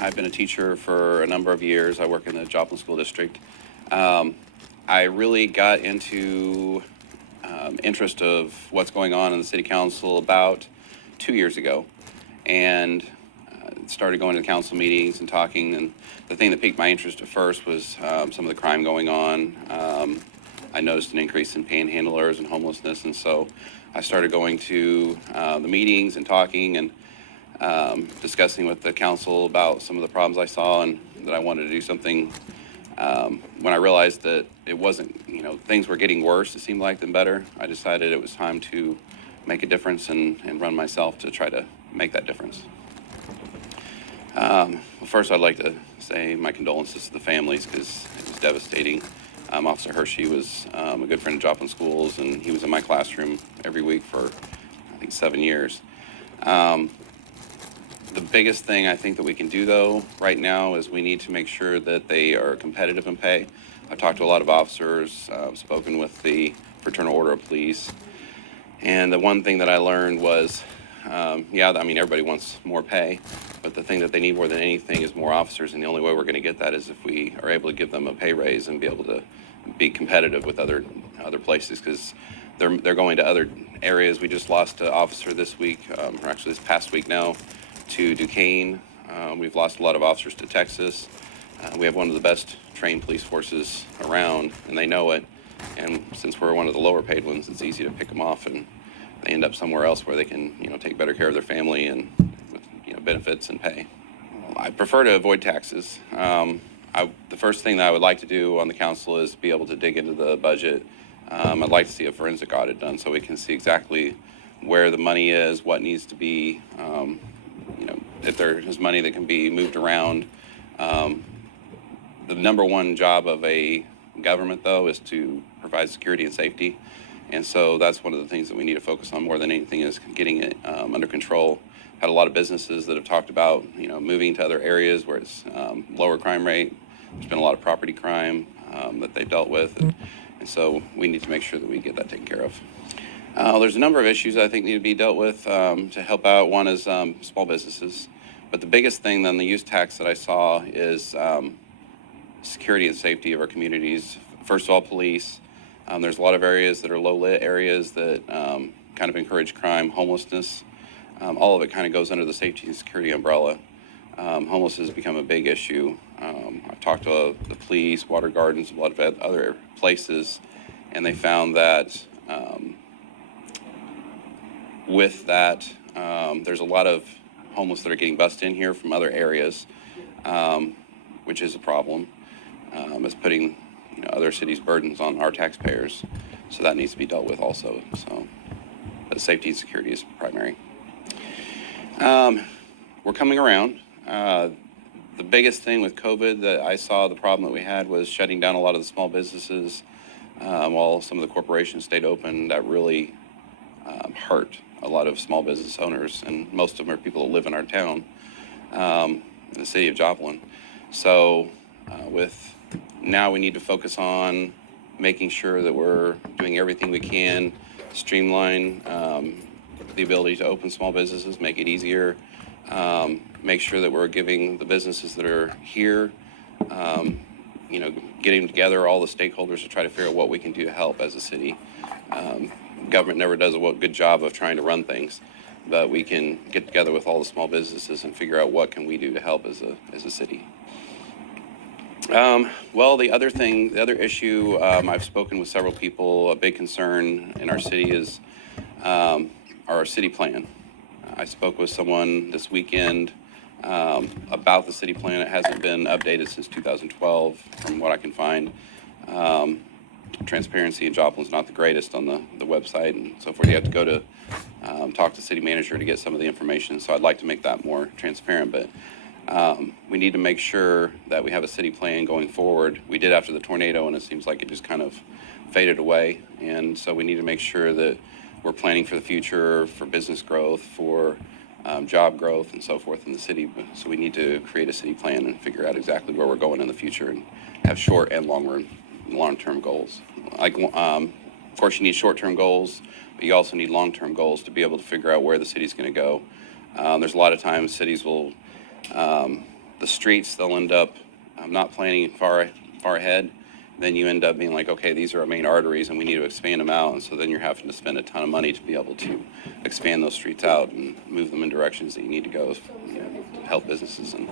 I've been a teacher for a number of years. I work in the Joplin School District. I really got into interest of what's going on in the City Council about 2 years ago, and started going to the council meetings and talking. And the thing that piqued my interest at first was some of the crime going on. I noticed an increase in panhandlers and homelessness, and so I started going to the meetings and talking and discussing with the council about some of the problems I saw and that I wanted to do something. When I realized that it wasn't, things were getting worse, it seemed like, than better, I decided it was time to make a difference and run myself to try to make that difference. Well, first, I'd like to say my condolences to the families because it was devastating. Officer Hershey was a good friend of Joplin Schools, and he was in my classroom every week for, I think, 7 years. The biggest thing I think that we can do, though, right now is we need to make sure that they are competitive in pay. I've talked to a lot of officers, spoken with the Fraternal Order of Police, and the one thing that I learned was, everybody wants more pay, but the thing that they need more than anything is more officers, and the only way we're going to get that is if we are able to give them a pay raise and be able to be competitive with other places, because they're going to other areas. We just lost an officer this week, or actually this past week now, to Duquesne. We've lost a lot of officers to Texas. We have one of the best trained police forces around, and they know it. And since we're one of the lower paid ones, it's easy to pick them off, and they end up somewhere else where they can, take better care of their family and with, benefits and pay. I prefer to avoid taxes. The first thing that I would like to do on the council is be able to dig into the budget. I'd like to see a forensic audit done so we can see exactly where the money is, what needs to be, if there is money that can be moved around. The number one job of a government, though, is to provide security and safety. And so that's one of the things that we need to focus on more than anything is getting it under control. Had a lot of businesses that have talked about, moving to other areas where it's lower crime rate. There's been a lot of property crime that they've dealt with. And so we need to make sure that we get that taken care of. There's a number of issues I think need to be dealt with to help out. One is small businesses. But the biggest thing on the use tax that I saw is security and safety of our communities. First of all, police. There's a lot of areas that are low-lit areas that kind of encourage crime, homelessness. All of it kind of goes under the safety and security umbrella. Homelessness has become a big issue. I've talked to the police, water gardens, a lot of other places, and they found that with that, there's a lot of homeless that are getting bussed in here from other areas, which is a problem. It's putting other cities' burdens on our taxpayers, so that needs to be dealt with also. So, but safety and security is primary. We're coming around. The biggest thing with COVID that I saw, the problem that we had was shutting down a lot of the small businesses while some of the corporations stayed open. That really hurt a lot of small business owners, and most of them are people that live in our town, in the city of Joplin. So with now we need to focus on making sure that we're doing everything we can, streamline the ability to open small businesses, make it easier, make sure that we're giving the businesses that are here, getting together all the stakeholders to try to figure out what we can do to help as a city. Government never does a good job of trying to run things, but we can get together with all the small businesses and figure out what can we do to help as a city. Well, the other issue, I've spoken with several people. A big concern in our city is our city plan. I spoke with someone this weekend about the city plan. It hasn't been updated since 2012, from what I can find. Transparency in Joplin's not the greatest on the website and so forth. You have to go to talk to city manager to get some of the information. So I'd like to make that more transparent, but we need to make sure that we have a city plan going forward. We did after the tornado, and it seems like it just kind of faded away. And so we need to make sure that we're planning for the future, for business growth, for job growth, and so forth in the city. So we need to create a city plan and figure out exactly where we're going in the future and have short and long-term goals. Of course, you need short-term goals, but you also need long-term goals to be able to figure out where the city's going to go. There's a lot of times cities will, the streets, they'll end up not planning far ahead. Then you end up being like, okay, these are our main arteries and we need to expand them out. And so then you're having to spend a ton of money to be able to expand those streets out and move them in directions that you need to go, to help businesses and